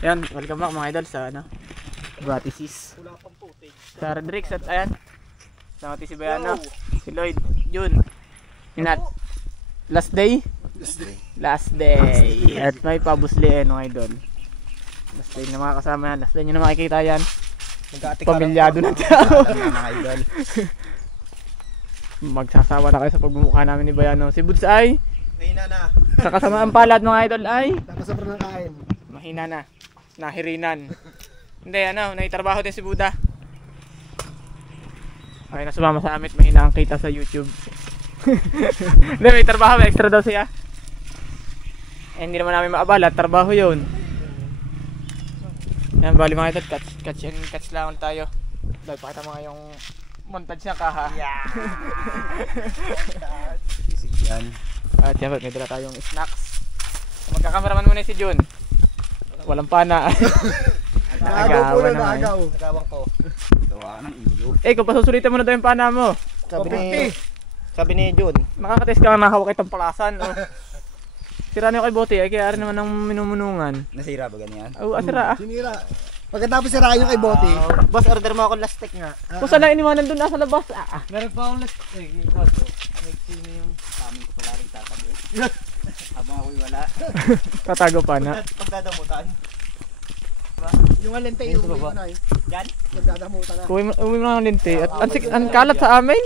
Yan, welcome back mga idol sa ano, Bratisis. Sa Redrix at ayan. Sama si Bayano, si Lloyd, Jun. Inat. Last day? Last day. At may pabusliin mga idol. Last day na mga kasama yan. Last day nyo na makikita yan. Pamilyado na tao. Mga idol. Magsasawa na kayo sa pagmumukha namin ni Bayano. Si Buds ay Mahina na. sa kasamaan palad mga idol ay Sobrang nakain. mahina na. Nahirinan. Hindi ano, naitrabaho din si Buda. Ay na sumama sa amin, mahina ang kita sa YouTube. Hindi, may trabaho, may extra daw siya. Eh, hindi naman namin maabala, trabaho yun. Yan, bali mga idol, catch lang ulit tayo. Dahil pakita mga yung montage niya kaha. Yeah. Yan. At yan, may dala tayong snacks. Magkakameraman muna si Jun. Walang pana. Naagaw po na, naman. naagaw. Nagawang ko. Gawa ng iyo. Eh, kung pasusulitan mo na daw yung pana mo. Sabi ni Jun. Makakates ka na hawak itong palasan. Oh. Sira na yung kay Bote, ay kaya rin naman ng minumunungan. Nasira ba ganyan? Oh, sira ah. Sinira. Pagkatapos sira yung kay Bote. Boss, order mo ako last stick nga. Kung saan na iniwanan doon nasa labas. Meron pa akong last. Nag-sino yung Samin ko pala rin tatabi. Habang ako'y wala. Tatago pa na. Pagdadamutan. yung alente yung uwi ko na eh. Yan? Nagdadamutan na. Uwi mo ng linti. At ang kalat sa amin.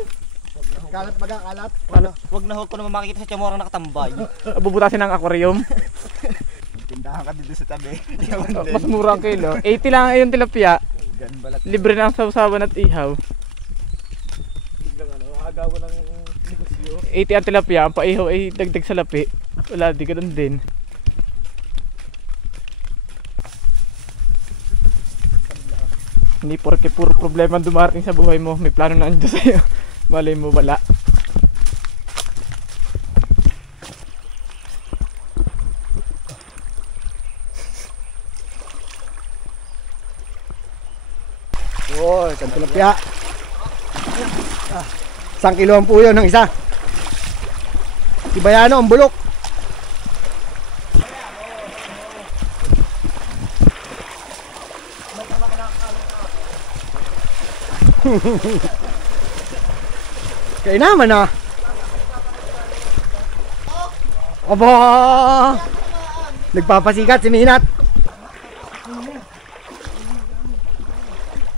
Kalat baga, kalat. Wag na huwag ko naman makikita sa chamorang nakatambay. Bubutasin ng aquarium. Tindahan ka dito sa tabi. Mas mura ang kilo. 80 lang yung tilapia. Gan balat. Libre na ang sawsawan at ihaw. Biglang ano, agawan ng negosyo. 80 ang tilapia. Ang paihaw ay dagdag sa lapi. Wala, di ganun din. Hindi porke puro problema dumarating sa buhay mo, may plano na ando sa'yo. Malay mo wala. Oo, isang tilapia. Isang kiloan po yun ng isa. Si Bayano, ang bulok. Kaya naman ah. Aba! Nagpapasikat si Minat.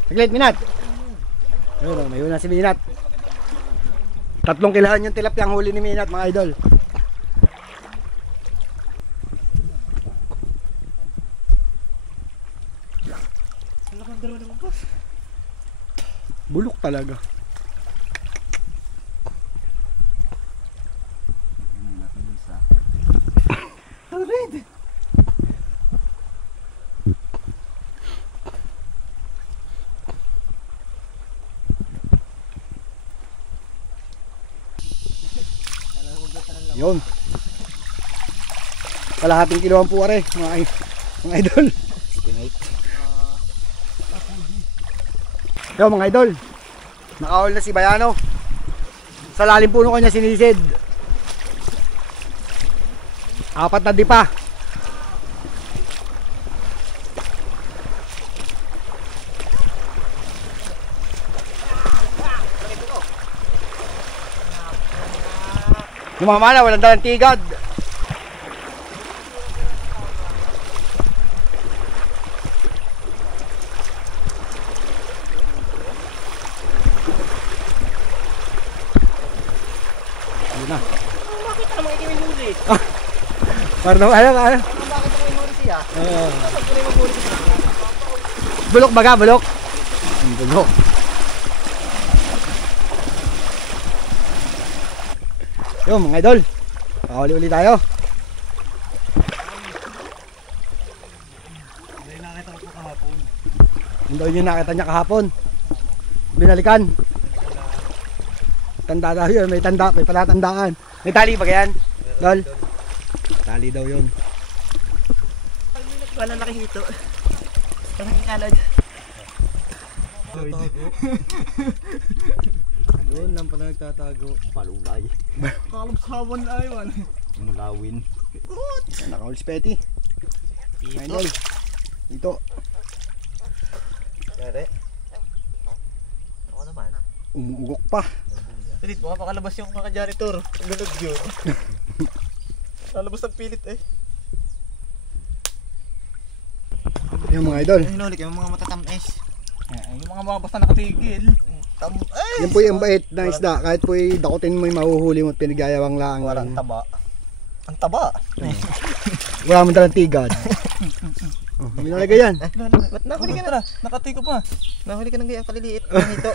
Saglit, Minat. Ayun, mayroon na si Minat. 3 kilahan yung tilapia ang huli ni Minat, mga idol. Bulok talaga. Yun. Kalahating kiloan po are, mga idol. Estimate. Yo mga idol, nakahol na si Bayano. Sa lalim puno kanya sinisid. 4 na di pa. Lumamana, walang dalang tigad. Na. Bakit naman ikaw yung huli? Para naman, ano? Bakit ako yung huli siya? Bulok baga, bulok. Ang bulok. Yo mga idol, pakahuli-uli tayo. Yung daw yung nakita niya kahapon. Binalikan. Tanda daw yun, may tanda, may palatandaan. May tali ba yan? Dol? Tali daw yun. Wala nakihito. Nakikala dyan. Doon lang pala nagtatago. Palulay. Kalabsawan na aywan. Ang lawin. Nakahol si Petty. Idol. Ito. Yari. Ako naman. Umuugok pa. Pilit, baka pakalabas yung mga janitor. Ang ganag yun. Lalabas ng pilit eh. Yung mga idol. Yung hinulik, yung mga matatamis. Yung mga basta nakatigil. Yan po yung bait na isda. Kahit po dakutin mo yung mahuhuli mo at pinagayawang lang. Walang taba. Ang taba. Wala mo talang tigad. Oh, may nalagay yan. Ba't nahuli ka na? Nakatiko pa. Nahuli ka ng gayang kaliliit. Hito.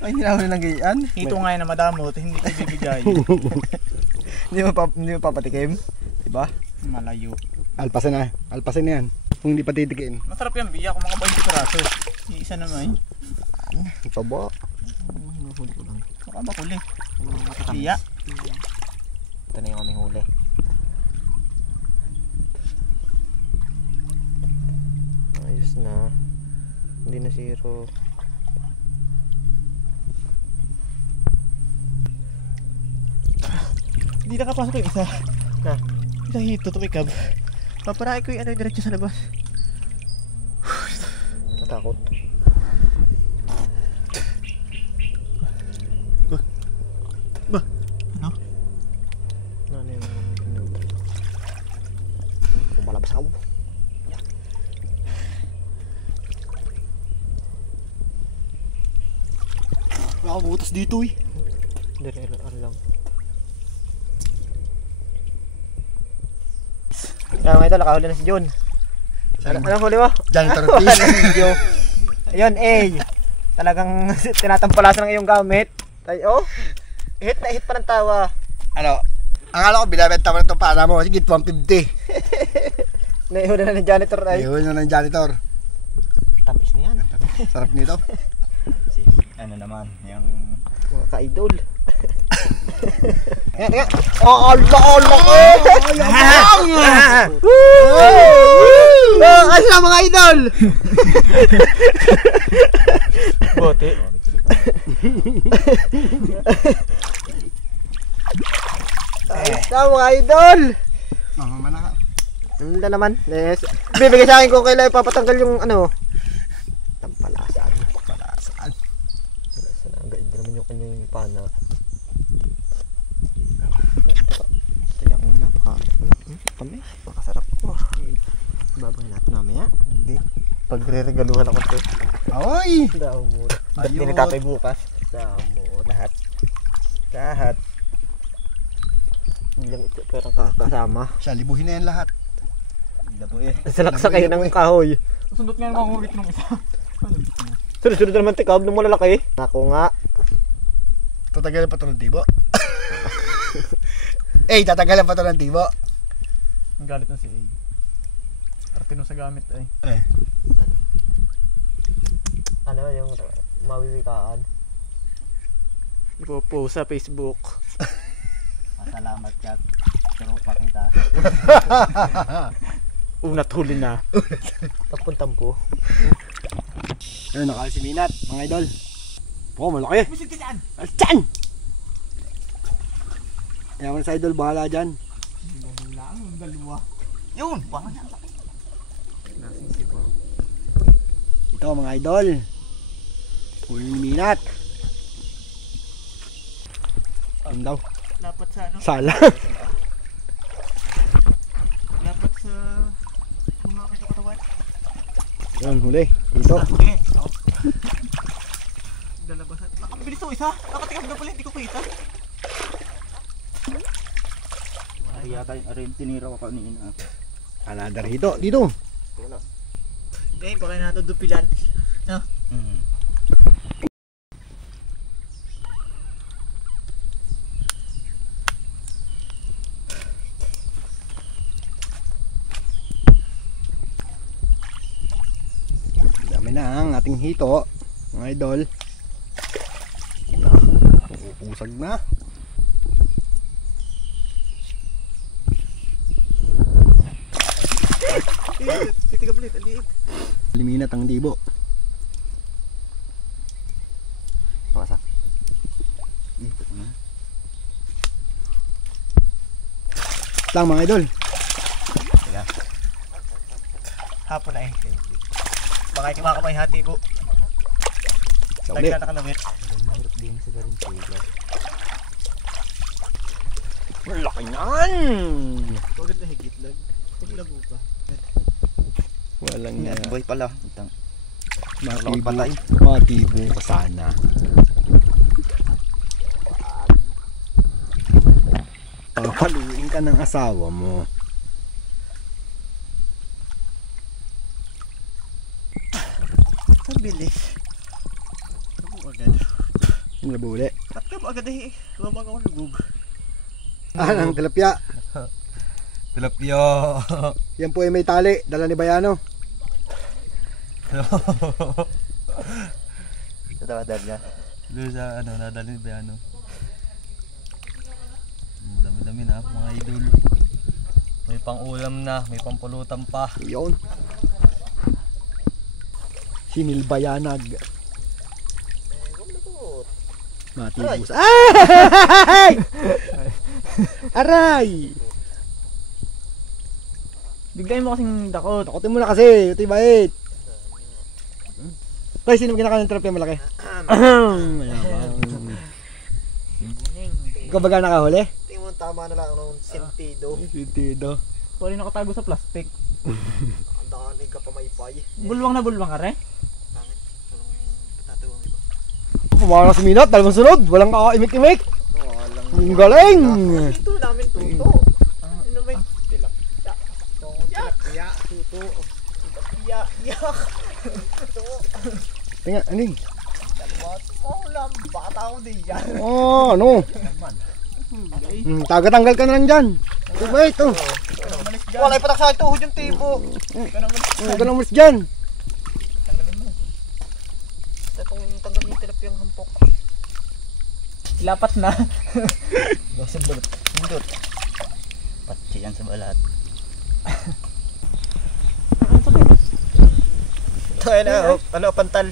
Ay, hindi nahuli ng gayaan. Hito nga yan na madamot, hindi ko bibigay. Hindi mo papatikim? Diba? Malayo. Alpasin na. Alpasin na yan. Kung hindi pa titikin. Masarap yung biya kung mga 20 piraso. Isa naman. Taba. Huli ko lang. Baka ba huli? Biya. Ito na yung aming huli. Ayos na. Hindi na zero. Hindi nakapasok yung isa. Na? Isa hito, tumikab. Paparai ko yung ano yung diretso sa labas. Natakot. Ba? Ano? Ano yung pinutol? Pumalabas ako. Wala akong butas dito eh. Hindi lang. Kaya mga idol, nakahuli na si John. Anong huli mo? Janitor Wala fish. na si John. Ayun, talagang tinatampalasan ng iyong gamit. Oh, hit na hit pa ng tawa. Ano? Akala ko binabenta mo na itong pana mo. Sige, 150. Naihuli na ng janitor ay. Ayun na ng janitor. Tamis niyan. Sarap nito. Ano naman, yung... Mga ka-idol. Nga. Oh, Allah ko! Ay na mga idol! Bote. Ay na mga idol! Mamama na ka. Ano naman? Yes. Bibigay sa akin kung kailan ipapatanggal yung ano. Tampalasan. Palasaan. Tampalasan. Ang gaid naman yung kanyang pana. Ito yung kami. Makasarap ko. Babay natin mamaya. Hindi. Pagre-regaluhan ako ito. Ay! Damo. Ba't Ayun. din tatay bukas? Damo. Lahat. Lahat. Hindi lang ito perang kasama. Siya, libuhin na yan lahat. Labo eh. Salaksak kayo ng kahoy. Sundot nga yung mga ngulit nung isa. Sunod-sunod na naman tikab ng malalaki. Ako nga. Tatagalan pa ito ng tibo. Tatagalan pa ito ng tibo. Ang galit na si A. Artino sa gamit ay. Ano yung mawiwikaan? Ipopost sa Facebook. Salamat kat. Pero pa kita. Unat huli na. Tampon-tampo. Ayun, nakali si Minat, mga idol. Malaki. Busog ka dyan! Alchan! Kaya mo sa idol, bahala dyan. Lang, ang dalawa. Yun! Baka na. Ito mga idol. Huli ni Minat. Ano daw? Lapat sa ano? Sala. Lapat sa mga katawan. Yun, huli. Dito. Sige. Dalabasan. Nakabilis to isa. Nakatikap na pala, hindi ko kita. Yata yung tinira ko kanina. Another hito. Dito. Eh, baka nato dupilan. No? Dami na ang ating hito. Mga idol. Usag na. Titigap ulit, aliit. Liminat ang dibo. Pasak. Lang mga idol. Hapon na eh. Baka kumakamay hati po. Sa uli. Lagi na nakalawit. Laki niyan! Huwag na higit lang. Huwag labo pa. Walang Yan, na. boy pala. Matibo. patay. Matibo ka sana. Papaluin ka ng asawa mo. Bilis. Labo agad. Yung labuli. Tatkap agad eh. Lumang ako lubog. Ang tilapia. Tilapia. Yan po ay may tali. Dala ni Bayano. Sa tawadal niya. Doon sa nadali ba ano? Dami-dami na mga idol. May pang-ulam na, may pang-pulutan pa. Yun. Sinilbayanag. Matibo sa... Ay! Aray! Biglayin mo kasing dakot. Takotin mo na kasi. Ito yung bait. Hoy, sino kinakain ng tilapia malaki? Ikaw baga nakahuli? Tingin mo tama na lang ng sentido. Sentido. Wala nakatago sa plastic. Ang daan ka pa may pay. Bulwang na bulwang ka re. Walang patatuwang iba. Kumakain si Minot, dalawang sunod. Walang kakaimik-imik. Walang. Ang galing! Ito namin tuto. Ano ba yung tilapia? Tilapia, tuto. Tilapia, yak. Tuto. Tingnan, aning. Dalawa. Oh, lang. Baka tao din yan. Oh, ano? Tagatanggal ka na lang dyan. Ito ba ito? Wala ipatak sa akin tuhod yung tibo. Huwag ka nang umalis dyan. Itong tanggal yung tilapia yung hampok. Lapat na. Sa balat. Hindot. Patsi yan sa balat. Ito ano, pantal.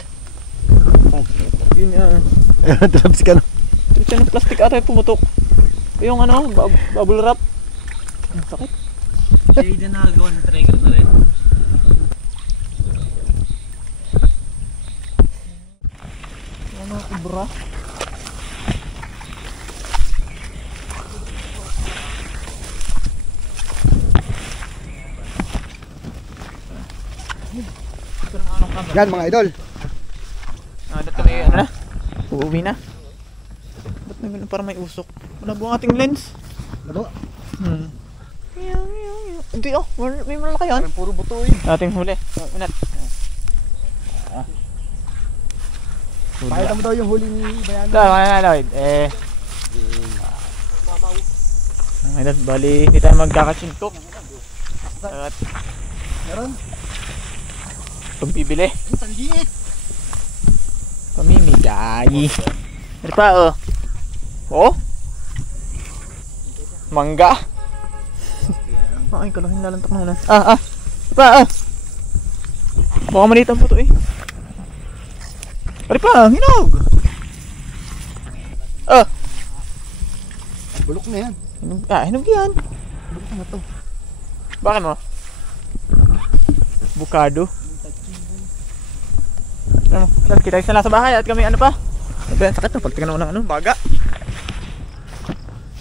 Yun Traps ka na. Ito ng plastic ata yung pumutok. Yung ano, bubble wrap. Ang sakit. Siya din nakagawa ng trigger na rin. Ano, kubra. Yan mga idol. Dito kami, ano na? Uuwi na. Ba't na ganun parang may usok? Malabo ang ating lens. Labo. Hindi oh, may malaki yan. Parang puro buto eh. Ating huli. Unat. Pakita mo daw yung huli ni Bayano. Ito, mga Lloyd. Ngayon, bali, hindi tayo magkakachintok. At Meron? pagbibili. Ang liit. Pamimigay. Ano pa oh? Oh? Mangga. Ay, kalahing lalantak na ulan. Ano pa baka maliit ang puto eh. Ano pa? Hinog. Bulok na yan. Hinog yan. Bulok na to. Bakit mo? Bukado. Kita isa na sa bahay at kami ano pa? Sabi, sakit na pagtingnan mo ng ano, baga.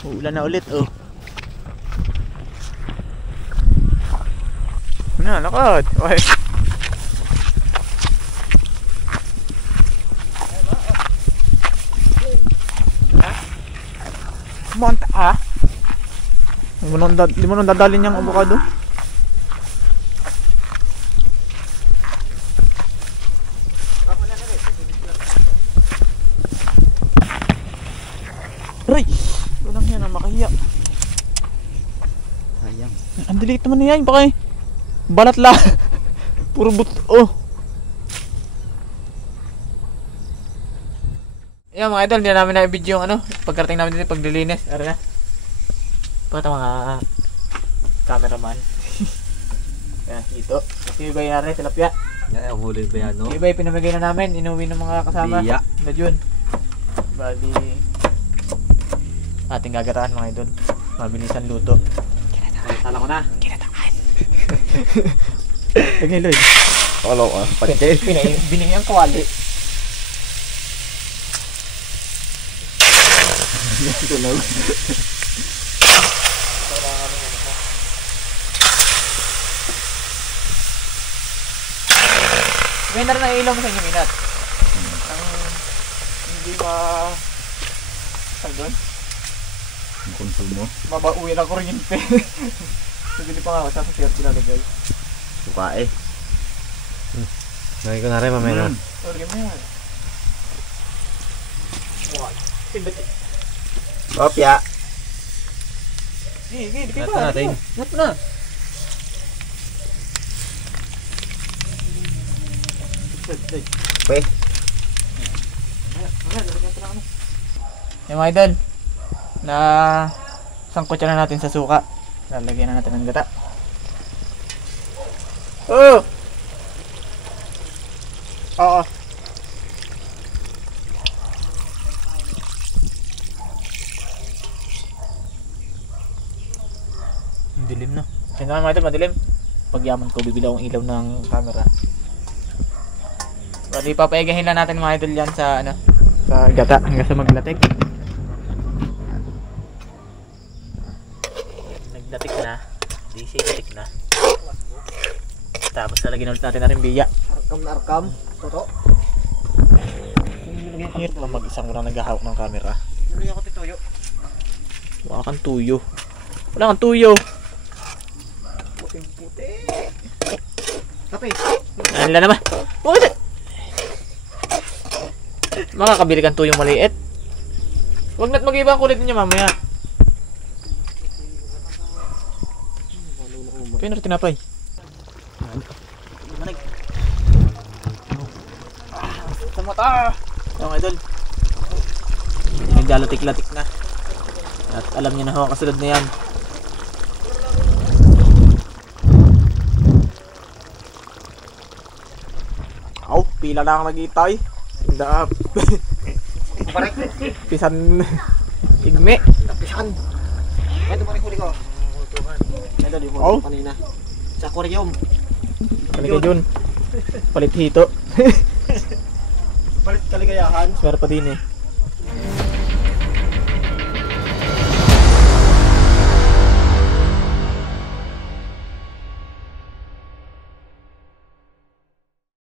Uulan na ulit oh. Na, lakad. Okay. Monta Di mo nang dadalhin yung avocado? Aray! Walang yan ang makahiya. Sayang. Ang delete naman na yan. Baka balat la. Puro buto. Yan mga idol, hindi na namin na-video yung ano, pagkarating namin dito paglilinis. Ara na. Pagkata mga cameraman. Yan, ito. Yung iba yung tilapia. Yan ang huli ba yan, no? Yung iba yung pinamigay na namin, inuwi ng mga kasama. Biya. Na yun. Bali, ating gagataan mga idol. Mabilisan luto. Kinataan. Sala ko na. Kinataan. Lagyan Lloyd. Wala ka. Pati. Bining ang kwali. Tunog. May na rin ang ilaw mo sa inyo, Minat. Ang hindi doon? Ang konsumo. Mabauwi na kuryente. Nagili pa nga ako sa share pinalagay. Suka eh. Lagay ko na rin mamaya na. Lagyan mo yan. Opya. Sige, di Lahat pa. na natin. Lahat na. Pwede. Yung mga idol, na sangkot na natin sa suka. Lalagyan na natin ng gata. Oh! Oo. Ang dilim na. Yan naman mga idol, madilim. Pagyaman ko, bibila akong ilaw ng camera. Bali, papaigahin lang natin mga idol yan sa ano, sa gata hanggang sa maglatik. Naglatik na. Di siya latik na. Tapos lalagyan ulit natin na rin biya. Arkam na arkam. Toto. Hirap lang mag-isang orang naghahawak ng camera. Nuloy ako tituyo. Wala kang tuyo. Wala kang tuyo. Puting-puti. Kape. Ano lang naman. Bakit? Makakabili kang tuyong maliit. Huwag na't mag-iba ang kulit niya mamaya. Pinor tinapay. Sa mata! Yung idol. Naglalatik-latik na. At alam niyo na ho ang kasunod na yan. Aw, pila lang ang nag-itay. Dap. Pisan igme. Tapisan. Ito mo rin huli ko. Ito di Oh. mo kanina. Sa aquarium. Kaligay yun. Palit hito. Palit kaligayahan. Meron pa din eh.